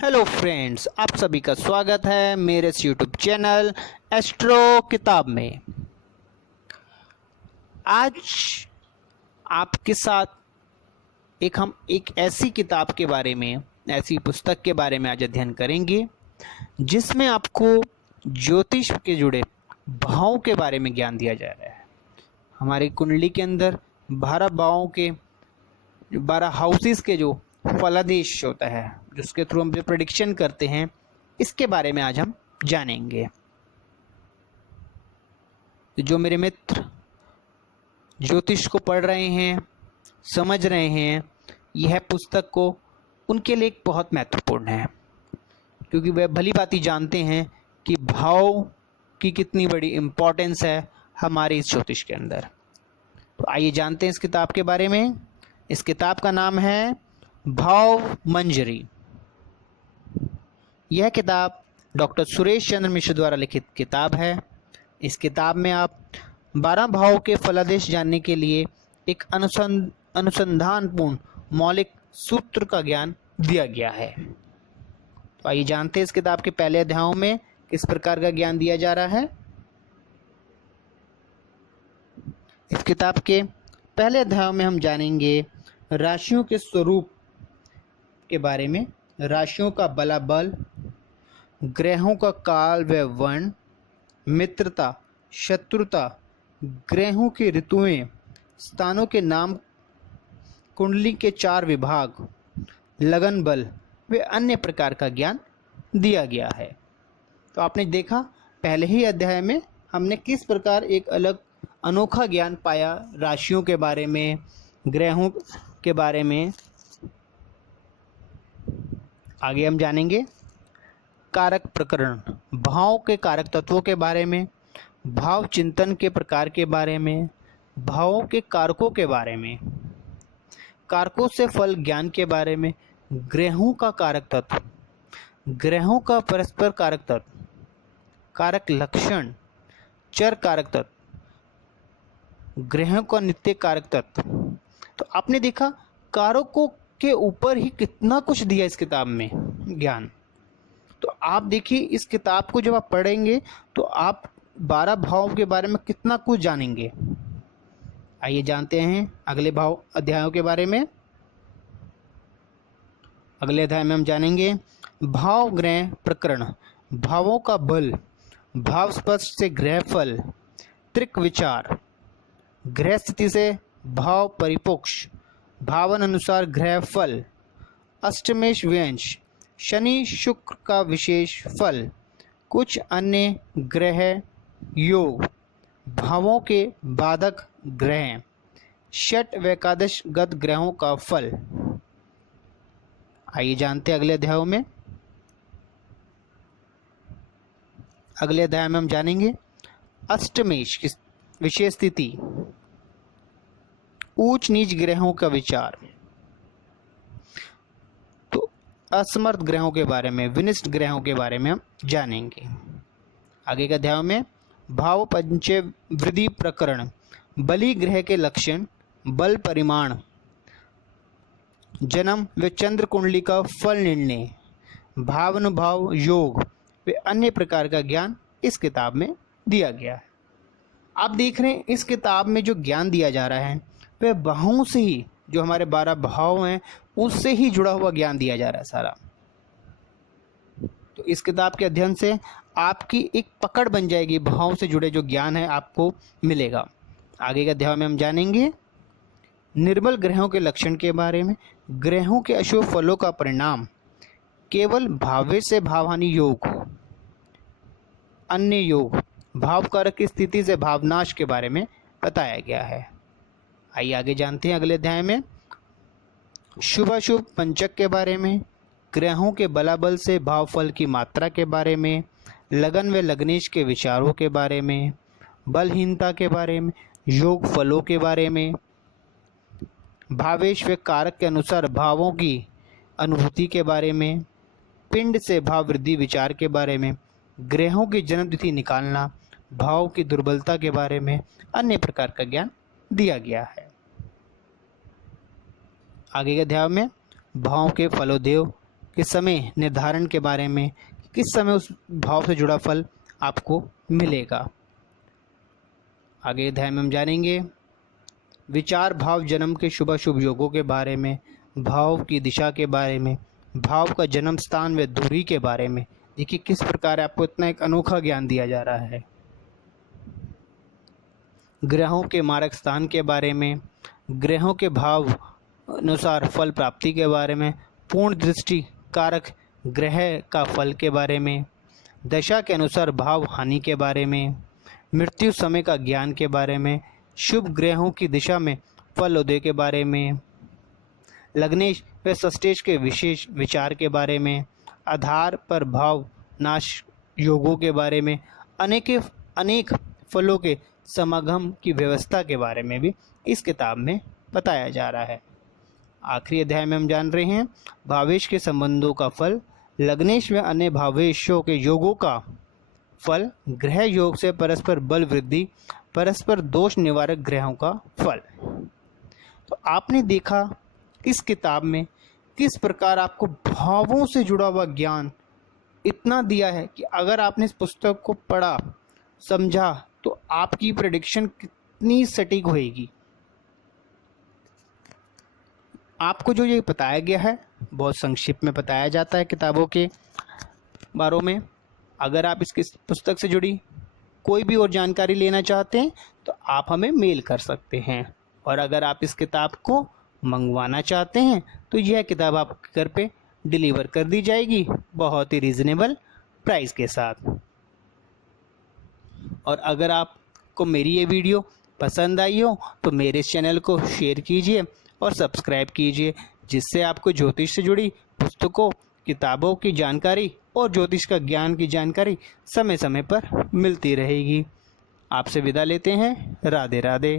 Hello friends, आप सभी का स्वागत है मेरे इस यूट्यूब चैनल एस्ट्रो किताब में। आज आपके साथ हम एक ऐसी किताब के बारे में, ऐसी पुस्तक के बारे में आज अध्ययन करेंगे जिसमें आपको ज्योतिष के जुड़े भावों के बारे में ज्ञान दिया जा रहा है। हमारी कुंडली के अंदर 12 भावों के 12 हाउसेस के जो फलादेश होता है, जिसके थ्रू हम जो प्रेडिक्शन करते हैं, इसके बारे में आज हम जानेंगे। जो मेरे मित्र ज्योतिष को पढ़ रहे हैं, समझ रहे हैं, यह पुस्तक को उनके लिए बहुत महत्वपूर्ण है, क्योंकि वह भली भांति जानते हैं कि भाव की कितनी बड़ी इम्पोर्टेंस है हमारे इस ज्योतिष के अंदर। तो आइए जानते हैं इस किताब के बारे में। इस किताब का नाम है भाव मंजरी। यह किताब डॉक्टर सुरेश चंद्र मिश्र द्वारा लिखित किताब है। इस किताब में आप 12 भावों के फलादेश जानने के लिए एक अनुसंधानपूर्ण मौलिक सूत्र का ज्ञान दिया गया है। तो आइए जानते हैं इस किताब के पहले अध्यायों में किस प्रकार का ज्ञान दिया जा रहा है। इस किताब के पहले अध्यायों में हम जानेंगे राशियों के स्वरूप के बारे में, राशियों का बलाबल, ग्रहों का काल व वर्ण, मित्रता, शत्रुता, ग्रहों की ऋतुएं, स्थानों के नाम, कुंडली के 4 विभाग, लगन बल व अन्य प्रकार का ज्ञान दिया गया है। तो आपने देखा पहले ही अध्याय में हमने किस प्रकार एक अलग अनोखा ज्ञान पाया राशियों के बारे में, ग्रहों के बारे में। आगे हम जानेंगे कारक प्रकरण, भाव के कारक तत्वों के बारे में, भाव चिंतन के प्रकार के बारे में, भावों के कारकों के बारे में, कारकों से फल ज्ञान के बारे में, ग्रहों का कारक तत्व, ग्रहों का परस्पर कारक तत्व, कारक लक्षण, चर कारक तत्व, ग्रहों का नित्य कारक तत्व। तो आपने देखा कारकों के ऊपर ही कितना कुछ दिया इस किताब में ज्ञान। तो आप देखिए इस किताब को जब आप पढ़ेंगे तो आप 12 भावों के बारे में कितना कुछ जानेंगे। आइए जानते हैं अगले भाव अध्यायों के बारे में। अगले अध्याय में हम जानेंगे भाव ग्रह प्रकरण, भावों का बल, भाव स्पष्ट से ग्रह फल, त्रिक विचार, ग्रह स्थिति से भाव परिपोक्ष, भावन अनुसार ग्रह फल, अष्टमेश व्यंश, शनि शुक्र का विशेष फल, कुछ अन्य ग्रह योग, भावों के बाधक ग्रह, षट व एकादश गत ग्रहों का फल। आइए जानते हैं अगले अध्यायों में। अगले अध्याय में हम जानेंगे अष्टमेश की विशेष स्थिति, ऊंच नीच ग्रहों का विचार, तो असमर्थ ग्रहों के बारे में, विनिष्ट ग्रहों के बारे में हम जानेंगे। आगे के अध्याय में भाव पंचय वृद्धि प्रकरण, बलि ग्रह के लक्षण, बल परिमाण, जन्म व चंद्र कुंडली का फल निर्णय, भावानुभाव योग व अन्य प्रकार का ज्ञान इस किताब में दिया गया है। आप देख रहे हैं इस किताब में जो ज्ञान दिया जा रहा है वह भावों से ही, जो हमारे 12 भाव हैं उससे ही जुड़ा हुआ ज्ञान दिया जा रहा है सारा। तो इस किताब के अध्ययन से आपकी एक पकड़ बन जाएगी, भावों से जुड़े जो ज्ञान है आपको मिलेगा। आगे के अध्याय में हम जानेंगे निर्बल ग्रहों के लक्षण के बारे में, ग्रहों के अशुभ फलों का परिणाम, केवल भावे से भावहानि योग, अन्य योग, भाव कारक की स्थिति से भावनाश के बारे में बताया गया है। आइए आगे जानते हैं अगले अध्याय में शुभ अशुभ पंचक के बारे में, ग्रहों के बलाबल से भाव फल की मात्रा के बारे में, लगन व लग्नेश के विचारों के बारे में, बलहीनता के बारे में, योग फलों के बारे में, भावेश व कारक के अनुसार भावों की अनुभूति के बारे में, पिंड से भाव वृद्धि विचार के बारे में, ग्रहों की जन्मतिथि निकालना, भाव की दुर्बलता के बारे में अन्य प्रकार का ज्ञान दिया गया है। आगे के अध्याय में भावों के फलोदेव, के समय निर्धारण के बारे में, किस समय उस भाव से जुड़ा फल आपको मिलेगा। आगे अध्याय में हम जानेंगे विचार भाव जन्म के शुभ अशुभ योगों के बारे में, भाव की दिशा के बारे में, भाव का जन्म स्थान व दूरी के बारे में। देखिए किस प्रकार आपको इतना एक अनोखा ज्ञान दिया जा रहा है। ग्रहों के मारक स्थान के बारे में, ग्रहों के भाव अनुसार फल प्राप्ति के बारे में, पूर्ण दृष्टि कारक ग्रह का फल के बारे में, दशा के अनुसार भाव हानि के बारे में, मृत्यु समय का ज्ञान के बारे में, शुभ ग्रहों की दिशा में फल उदय के बारे में, लग्नेश व षष्ठेश के विशेष विचार के बारे में, आधार पर भाव नाश योगों के बारे में, अनेक फलों के समागम की व्यवस्था के बारे में भी इस किताब में बताया जा रहा है। आखिरी अध्याय में हम जान रहे हैं भावेश के संबंधों का फल, लग्नेश व अन्य भावेशों के योगों का फल, ग्रह योग से परस्पर बल वृद्धि, परस्पर दोष निवारक ग्रहों का फल। तो आपने देखा इस किताब में किस प्रकार आपको भावों से जुड़ा हुआ ज्ञान इतना दिया है कि अगर आपने इस पुस्तक को पढ़ा, समझा, तो आपकी प्रेडिक्शन कितनी सटीक होएगी। आपको जो ये बताया गया है बहुत संक्षिप्त में बताया जाता है किताबों के बारे में। अगर आप इस पुस्तक से जुड़ी कोई भी और जानकारी लेना चाहते हैं तो आप हमें मेल कर सकते हैं, और अगर आप इस किताब को मंगवाना चाहते हैं तो यह किताब आपके घर पे डिलीवर कर दी जाएगी बहुत ही रीज़नेबल प्राइस के साथ। और अगर आपको मेरी ये वीडियो पसंद आई हो तो मेरे इस चैनल को शेयर कीजिए और सब्सक्राइब कीजिए, जिससे आपको ज्योतिष से जुड़ी पुस्तकों, किताबों की जानकारी और ज्योतिष का ज्ञान की जानकारी समय समय पर मिलती रहेगी। आपसे विदा लेते हैं। राधे राधे।